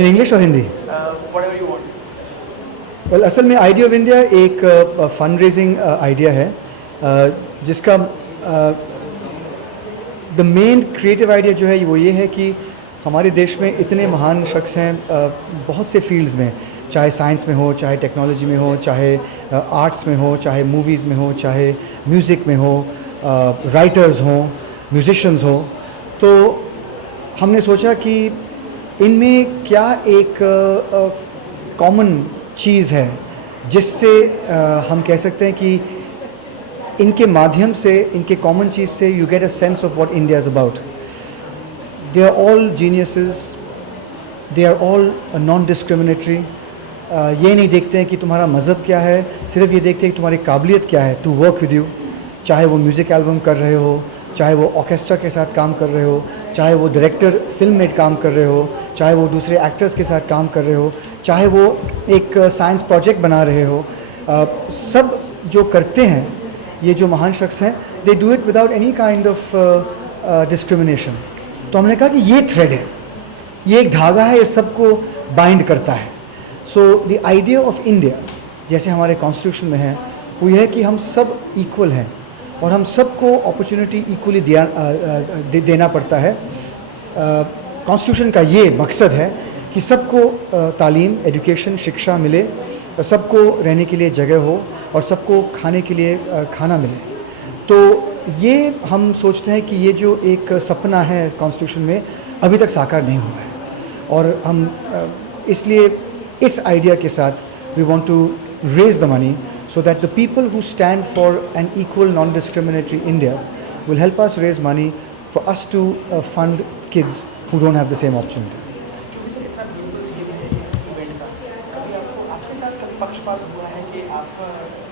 In English और Hindi? Whatever you want. Well असल में आइडिया ऑफ इंडिया एक फंड रेजिंग आइडिया है जिसका द मेन क्रिएटिव आइडिया जो है वो ये है कि हमारे देश में इतने महान शख्स हैं बहुत से फील्ड्स में, चाहे साइंस में हो, चाहे टेक्नोलॉजी में हो, चाहे आर्ट्स में हो, चाहे मूवीज़ में हो, चाहे म्यूज़िक में हो, राइटर्स हों, म्यूजिशियंस हों। तो हमने सोचा कि इनमें क्या एक कॉमन चीज़ है जिससे हम कह सकते हैं कि इनके माध्यम से, इनके कॉमन चीज़ से you get a sense of what India is about. They are all geniuses, they are all non discriminatory. ये नहीं देखते हैं कि तुम्हारा मज़हब क्या है, सिर्फ ये देखते हैं कि तुम्हारी काबिलियत क्या है टू वर्क विद यू। चाहे वो म्यूज़िक एल्बम कर रहे हो, चाहे वो ऑर्केस्ट्रा के साथ काम कर रहे हो, चाहे वो डायरेक्टर फिल्म में काम कर रहे हो, चाहे वो दूसरे एक्टर्स के साथ काम कर रहे हो, चाहे वो एक साइंस प्रोजेक्ट बना रहे हो, सब जो करते हैं ये जो महान शख्स हैं, they do it without any kind of discrimination. तो हमने कहा कि ये थ्रेड है, ये एक धागा है, ये सबको बाइंड करता है। So the idea of India जैसे हमारे कॉन्स्टिट्यूशन में है वो यह है कि हम सब इक्वल हैं और हम सबको अपॉर्चुनिटी इक्वली देना पड़ता है। कॉन्स्टिट्यूशन का ये मकसद है कि सबको तालीम, एजुकेशन, शिक्षा मिले, सबको रहने के लिए जगह हो और सबको खाने के लिए खाना मिले। तो ये हम सोचते हैं कि ये जो एक सपना है कॉन्स्टिट्यूशन में अभी तक साकार नहीं हुआ है और हम इसलिए इस आइडिया के साथ we want to raise the money so that the people who stand for an equal non-discriminatory India will help us raise money for us to fund kids who don't have the same opportunity. क्योंकि sir इतना beautiful theme है इस event का, कभी आपके साथ कभी पक्षपात हुआ है कि आप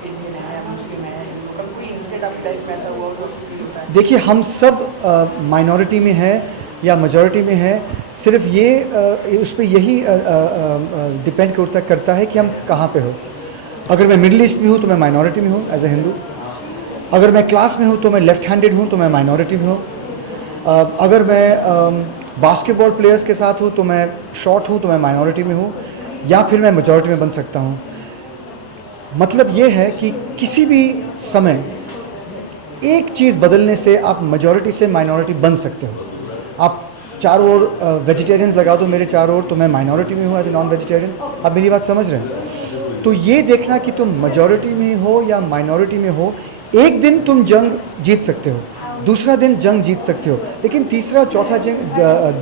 इंडियन हैं या मुस्लिम हैं, कभी कोई इंसिडेंट आपकी लाइफ में ऐसा हुआ तो फील होता है? देखिए, हम सब माइनॉरिटी में हैं या मेजॉरिटी में हैं, सिर्फ ये उस पर यही डिपेंड करता है कि हम कहाँ पे हो। अगर मैं मिडिल ईस्ट में हूँ तो मैं माइनॉरिटी में हूँ एज ए हिंदू। अगर मैं क्लास में हूँ तो मैं लेफ़्ट हैंडेड हूँ तो मैं माइनॉरिटी में हूँ। अगर मैं बास्केटबॉल प्लेयर्स के साथ हूँ तो मैं शॉर्ट हूँ तो मैं माइनॉरिटी में हूँ, या फिर मैं मेजॉरिटी में बन सकता हूँ। मतलब ये है कि किसी भी समय एक चीज़ बदलने से आप मेजॉरिटी से माइनॉरिटी बन सकते हो। आप चारों ओर वेजिटेरियंस लगा दो मेरे चारों ओर तो मैं माइनॉरिटी में हूँ एज ए नॉन वेजिटेरियन। आप मेरी बात समझ रहे हैं? तो ये देखना कि तुम मेजॉरिटी में हो या माइनॉरिटी में हो, एक दिन तुम जंग जीत सकते हो, दूसरा दिन जंग जीत सकते हो, लेकिन तीसरा चौथा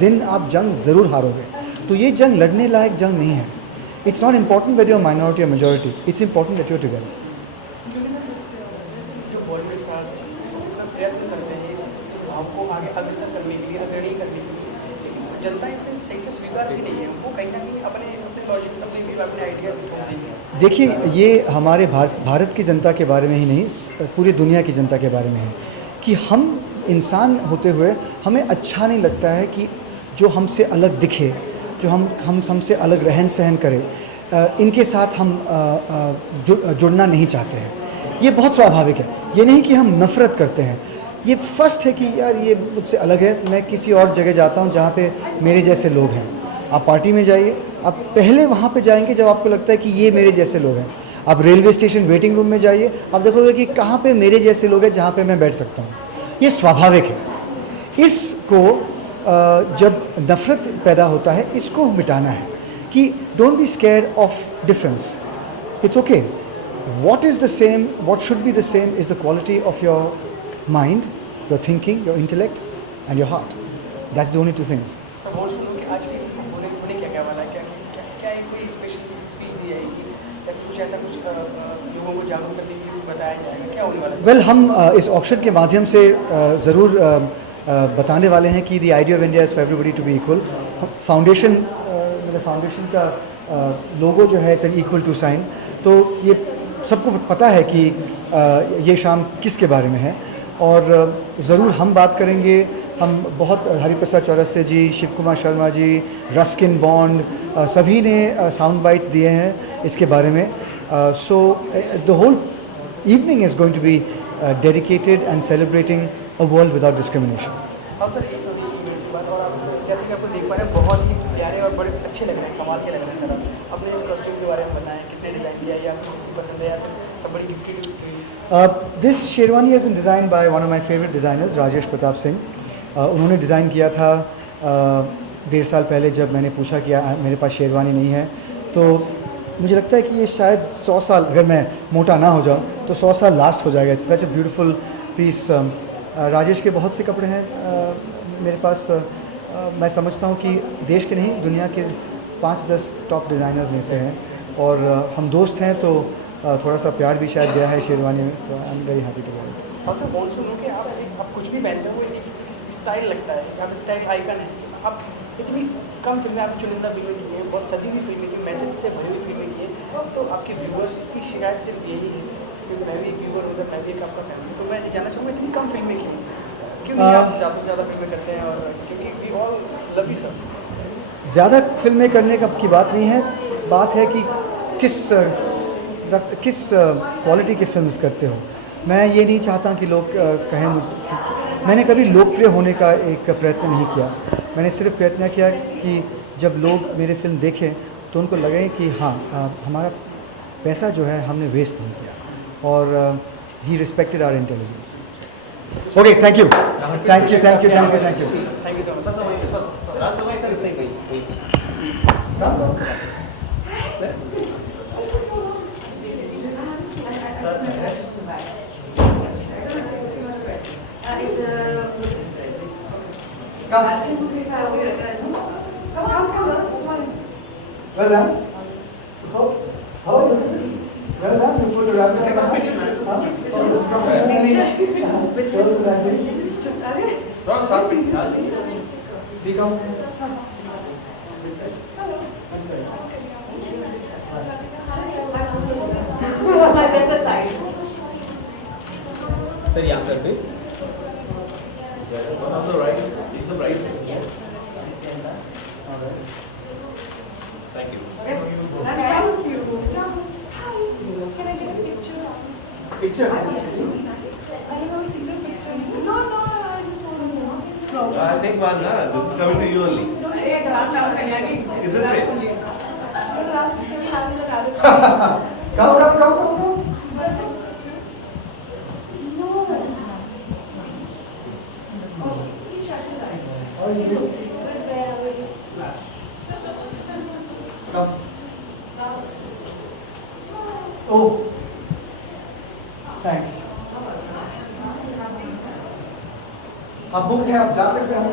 दिन आप जंग ज़रूर हारोगे। तो ये जंग लड़ने लायक जंग नहीं है। It's not important whether you are minority और majority, it's important that you are together. क्योंकि सर जो बॉलीवुड स्टार्स हैं वो अपना प्रयत्न करते हैं इस भाव को आगे अग्रसर करने के लिए, अग्रणी करने के लिए, लेकिन जनता इसे सही से स्वीकार भी नहीं है। वो कहीं ना कहीं अपने लॉजिक्स, अपने आइडियाज़ छोड़ देंगे। देखिए, ये हमारे भारत की जनता के बारे में ही नहीं, पूरी दुनिया की जनता के बारे में है कि हम इंसान होते हुए हमें अच्छा नहीं लगता है कि जो हमसे अलग दिखे, जो हम हमसे अलग रहन सहन करे, इनके साथ हम जुड़ना नहीं चाहते हैं। ये बहुत स्वाभाविक है। ये नहीं कि हम नफ़रत करते हैं, ये फर्स्ट है कि यार ये मुझसे अलग है, मैं किसी और जगह जाता हूँ जहाँ पे मेरे जैसे लोग हैं। आप पार्टी में जाइए, आप पहले वहाँ पे जाएंगे जब आपको लगता है कि ये मेरे जैसे लोग हैं। आप रेलवे स्टेशन वेटिंग रूम में जाइए, आप देखोगे कि कहाँ पे मेरे जैसे लोग हैं जहाँ पे मैं बैठ सकता हूँ। ये स्वाभाविक है। इसको जब नफ़रत पैदा होता है, इसको मिटाना है कि don't be scared of difference. It's okay. What is the same, what should be the same is the quality of your mind, your thinking, your intellect and your heart. That's the only two things. Sir और सुनो कि आज के होने क्या वाला है, क्या एक कोई स्पेशल स्पीच दी जाएगी या कुछ ऐसा, कुछ लोगों को जागरूक करने के लिए बताया जाएगा, क्या होने वाला है? वेल, हम इस ऑक्शन के माध्यम से ज़रूर बताने वाले हैं कि the idea of India is for everybody to be equal. Foundation, मेरे फाउंडेशन का लोगो जो है it's an equal to sign. तो ये सबको पता है कि ये शाम किसके बारे में है और ज़रूर हम बात करेंगे। हम बहुत हरिप्रसाद चौरसिया जी, शिव कुमार शर्मा जी, रस्किन बॉन्ड, सभी ने साउंड बाइट्स दिए हैं इसके बारे में। So the whole evening is going to be dedicated and celebrating a world without discrimination. अब सर एक बात और, आप जैसे कि आपको देख पा रहे हैं बहुत ही प्यारे और बड़े अच्छे लग रहे हैं, कमाल के लग रहे हैं सर। अपने इस कॉस्ट्यूम के बारे में बताएं, किसने डिज़ाइन किया या आपको पसंद है या फिर सब बड़ी gifted? This sherwani has been design by one of my favourite designers Rajesh Pratap Singh. उन्होंने डिज़ाइन किया था 1.5 साल पहले जब मैंने पूछा कि मेरे पास शेरवानी नहीं है, तो मुझे लगता है कि ये शायद 100 साल, अगर मैं मोटा ना हो जाऊँ तो 100 साल लास्ट हो जाएगा। It's such a beautiful piece. Rajesh के बहुत से कपड़े हैं मेरे पास। मैं समझता हूँ कि देश के नहीं, दुनिया के 5-10 टॉप डिज़ाइनर्स में से हैं, और हम दोस्त हैं, तो थोड़ा सा प्यार भी शायद गया है शेरवानी में, तो I am very happy to wear it. और सर मॉनसून हो कि आप कुछ भी पहनते हो एक स्टाइल लगता है, आप स्टाइल आइकन है। आप इतनी कम फिल्में, आप चुनिंदा फिल्में की हैं, बहुत सदी हुई फिल्में की, मैसेज से भरी हुई फिल्में की हैं, तो आपके व्यूअर्स की शिकायत सिर्फ यही है, क्योंकि मैं भी एक व्यूअर हूँ सर, मैं भी एक आपका फैन हूँ, तो मैं जानना चाहूँगा इतनी कम फिल्में की क्यों नहीं आप ज़्यादा से ज़्यादा फिल्में करते हैं? और क्योंकि we all love you sir. ज़्यादा फिल्में करने की बात नहीं है, बात है कि किस क्वालिटी की फिल्म्स करते हो। मैं ये नहीं चाहता कि लोग कहें मुझसे, मैंने कभी लोकप्रिय होने का एक प्रयत्न नहीं किया। मैंने सिर्फ प्रयत्न किया कि जब लोग मेरे फिल्म देखें तो उनको लगे कि हाँ, हमारा पैसा जो है हमने वेस्ट नहीं किया, और ही respected our intelligence. Okay, thank you. Thank you so much. Well done. How are you doing this? Well done. You put the rabbit in the picture, man. This is professionally. Become. My better side. Sir, यहाँ पर भी On the right, is the right. Thank you. Thank you. Hi. Can I get a picture? Picture? I don't know, single picture. No, I just want to know. I think one, this is coming to you only. Is this way? The last picture we have is a rabbit. Come. No. Oh, he's shut his eyes. How are you doing? Come. Oh. Thanks. आप book हैं, आप जा सकते हैं।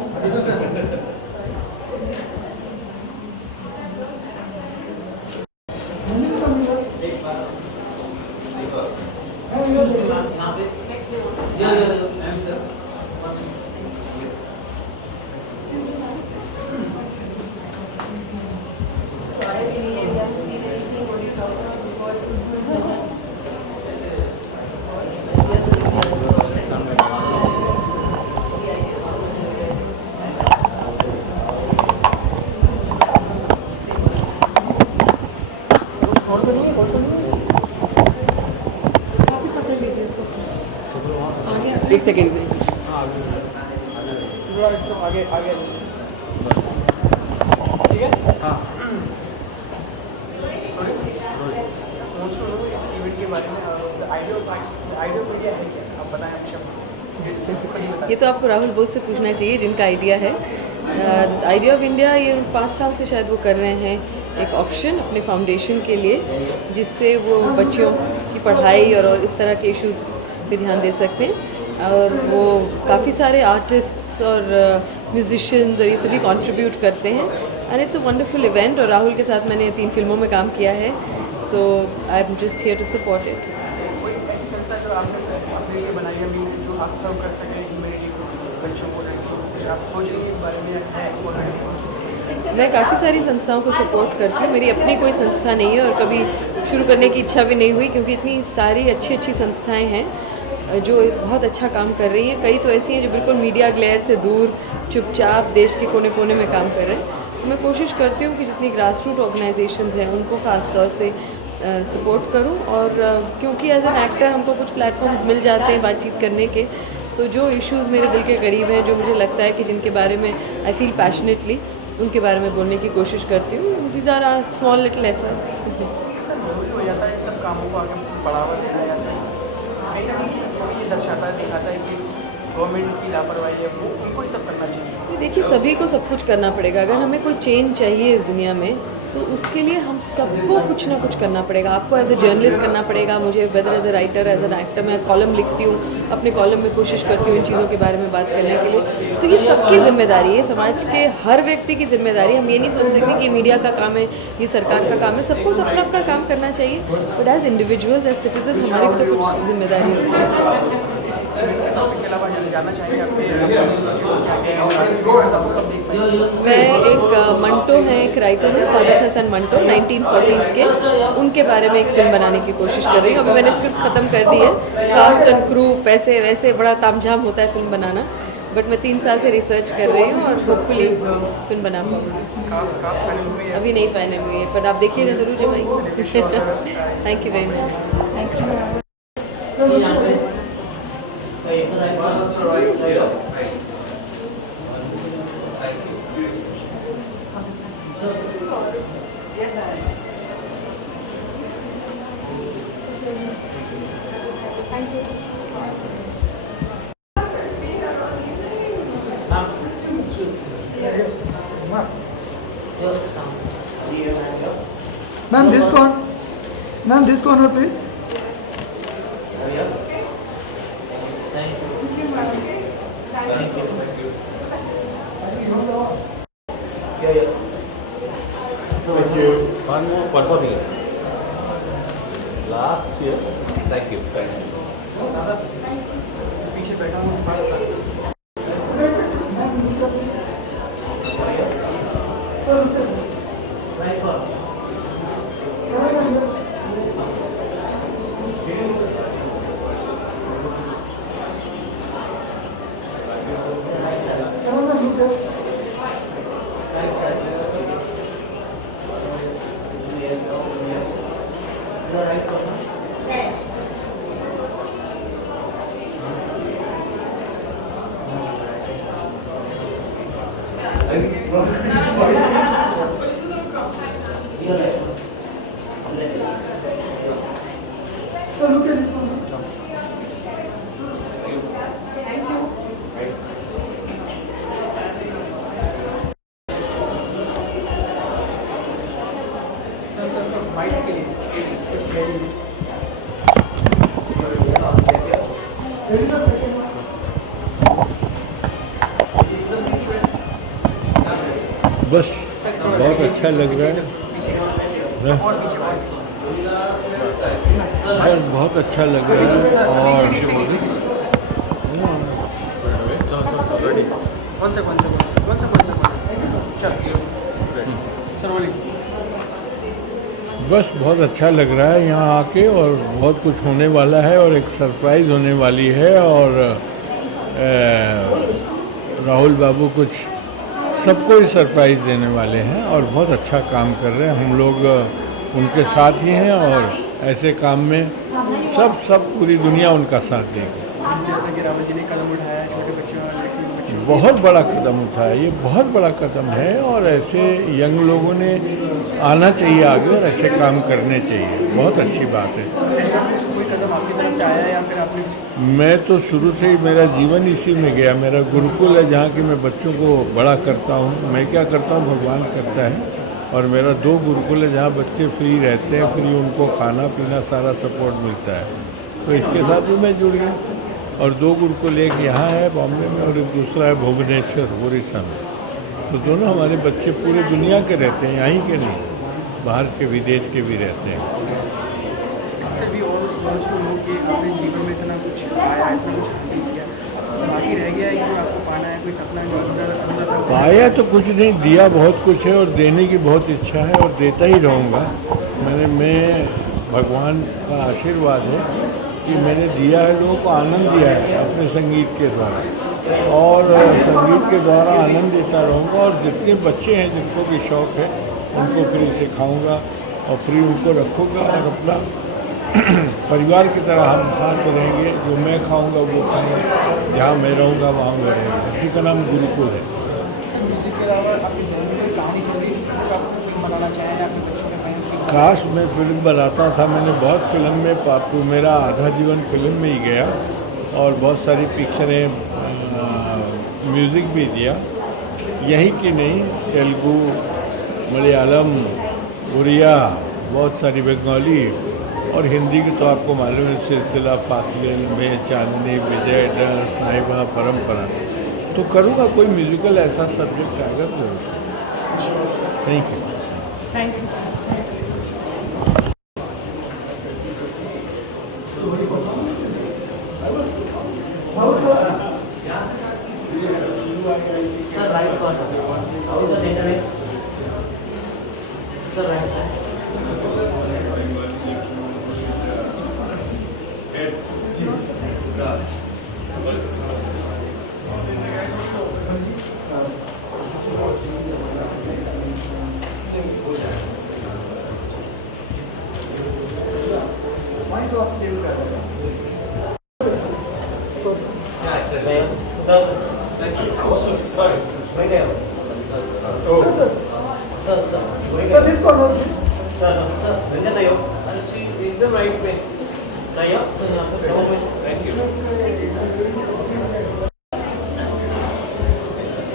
एक second से थोड़ा इस तरफ आगे आगे आ जाइए। ठीक है? हाँ। मॉनसून हो इस इवेंट के बारे में आइडिया है क्या? आप बताएं अक्षय। ये तो आपको राहुल बोस से पूछना चाहिए जिनका आइडिया है। आइडिया ऑफ इंडिया ये 5 साल से शायद वो कर रहे हैं एक ऑक्शन अपने फाउंडेशन के लिए, जिससे वो बच्चों की पढ़ाई और इस तरह के इश्यूज़ पे ध्यान दे सकते हैं। और वो काफ़ी सारे आर्टिस्ट्स और म्यूजिशियंस और ये सभी कंट्रीब्यूट करते हैं, and it's a wonderful event. और राहुल के साथ मैंने 3 फिल्मों में काम किया है, so I am just here to support it. कोई ऐसी संस्था जो आपने ये बनाई है जो आप सर्व कर सकें ह्यूमैनिटी को, बच्चों को, लड़कियों को, आप सोच रही हैं इस बारे में है? मैं काफ़ी सारी संस्थाओं को सपोर्ट करती हूँ। मेरी अपनी कोई संस्था नहीं है और कभी शुरू करने की इच्छा भी नहीं हुई, क्योंकि इतनी सारी अच्छी संस्थाएं हैं जो बहुत अच्छा काम कर रही हैं। कई तो ऐसी हैं जो बिल्कुल मीडिया ग्लेयर से दूर चुपचाप देश के कोने कोने में काम कर रहे हैं। तो मैं कोशिश करती हूँ कि जितनी ग्रास रूट ऑर्गेनाइजेशंस हैं उनको ख़ास तौर से सपोर्ट करूँ। और क्योंकि एज एन एक्टर हमको कुछ प्लेटफॉर्म्स मिल जाते हैं बातचीत करने के, तो जो इश्यूज़ मेरे दिल के करीब हैं, जो मुझे लगता है कि जिनके बारे में आई फील पैशनेटली, उनके बारे में बोलने की कोशिश करती हूँ. These are small little efforts. जरूरी हो जाता है इन सब कामों को आगे बढ़ावा दिया जाता है. कहीं ना कहीं ये दर्शाता है, दिखाता है कि गवर्नमेंट की लापरवाही है, वो उनको ही सब करना चाहिए. देखिए, सभी को सब कुछ करना पड़ेगा. अगर हमें कोई चेंज चाहिए इस दुनिया में तो उसके लिए हम सबको कुछ ना कुछ करना पड़ेगा. आपको एज ए जर्नलिस्ट करना पड़ेगा, मुझे whether as a writer, as an actor, मैं कॉलम लिखती हूँ, अपने कॉलम में कोशिश करती हूँ इन चीज़ों के बारे में बात करने के लिए. तो ये सबकी जिम्मेदारी है, समाज के हर व्यक्ति की जिम्मेदारी. हम ये नहीं सोच सकते कि मीडिया का काम है, ये सरकार का काम है. सबको अपना अपना काम करना चाहिए. But as individuals, as citizen, हमारी भी तो कुछ जिम्मेदारी है. इसके अलावा जानना चाहेंगे आपके मैं एक मंटो है, एक राइटर है, सादत हसन मंटो, 1940s के, उनके बारे में एक फिल्म बनाने की कोशिश कर रही हूँ. अभी मैंने स्क्रिप्ट ख़त्म कर दी है. कास्ट एंड क्रू, पैसे वैसे बड़ा तामझाम होता है फिल्म बनाना. बट मैं 3 साल से रिसर्च कर रही हूँ और होपफुली फिल्म बना पाऊँगी. अभी नहीं फाइनल हुई है, पर आप देखिएगा ज़रूर जब आएंगे. Thank you very much. Ma'am this corner please. Thank you. One more performing. Last year. Thank you. Thank you. पीछे बैठा हूँ. बाइट्स के लिए बस बहुत अच्छा लग रहा है. बहुत अच्छा लग रहा है. और बस बहुत अच्छा लग रहा है यहाँ आके, और बहुत कुछ होने वाला है और एक सरप्राइज़ होने वाली है. और राहुल बाबू कुछ सबको ही सरप्राइज़ देने वाले हैं और बहुत अच्छा काम कर रहे हैं. हम लोग उनके साथ ही हैं और ऐसे काम में सब पूरी दुनिया उनका साथ देगी. जैसा कि रावल जी ने कदम उठाया छोटे बच्चों और बहुत बड़ा कदम उठाया, ये बहुत बड़ा कदम है. और ऐसे यंग लोगों ने आना चाहिए आगे और ऐसे काम करने चाहिए. बहुत अच्छी बात है. कोई कदम आपकी तरफ से आया या फिर आपने? मैं तो शुरू से ही मेरा जीवन इसी में गया. मेरा गुरुकुल है जहाँ की मैं बच्चों को बड़ा करता हूँ. मैं क्या करता हूँ, भगवान करता है. और मेरा 2 गुरुकुल है जहाँ बच्चे फ्री रहते हैं, फ्री उनको खाना पीना सारा सपोर्ट मिलता है. तो इसके साथ भी मैं जुड़ गया. और 2 गुरुकुल, एक यहाँ है बॉम्बे में और एक दूसरा है भुवनेश्वर, उड़ीसा में. तो दोनों हमारे बच्चे पूरे दुनिया के रहते हैं, यहीं के नहीं, बाहर के विदेश के भी रहते हैं. फिर भी और कि अपने जीवन में इतना कुछ पाया, इतना कुछ हासिल किया, बाकी रह गया है जो आपको पाना है, कोई सपना नहीं? पाया तो कुछ नहीं, दिया बहुत कुछ है और देने की बहुत इच्छा है और देता ही रहूँगा. मैं भगवान का आशीर्वाद है कि मैंने दिया है, लोगों को आनंद दिया है अपने संगीत के द्वारा, और संगीत के द्वारा आनंद देता रहूँगा. और जितने बच्चे हैं जिनको भी शौक़ है उनको फ्री सिखाऊँगा और फ्री उनको रखूँगा. और अपना परिवार की तरह हम साथ रहेंगे. जो मैं खाऊँगा वो खाएंगे, जहाँ मैं रहूँगा वहाँ मैं रहूँगा. इसी का नाम गुरुकुल है. म्यूजिक के अलावा आपकी जहन में कोई कहानी चल रही है जिसके ऊपर आपको फिल्म बनाना चाहें या अपने बच्चों के बहन फिल्म काश मैं फिल्म बनाता था। मैंने बहुत फिल्म में पापू, मेरा आधा जीवन फिल्म में ही गया और बहुत सारी पिक्चरें, म्यूज़िक भी दिया। यही कि नहीं, तेलुगु, मलयालम, उड़िया, बहुत सारी बंगाली और हिंदी की तो आपको मालूम है, सिलसिला, फासिल में, चांदनी, विजय, डर, साहिबा, परंपरा। तो करूँगा, कोई म्यूजिकल ऐसा सब्जेक्ट आएगा तो। Thank you. Thank you.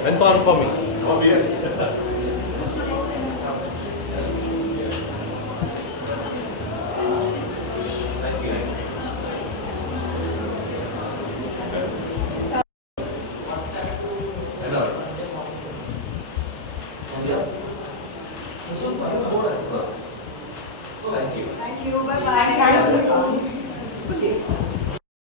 And for me.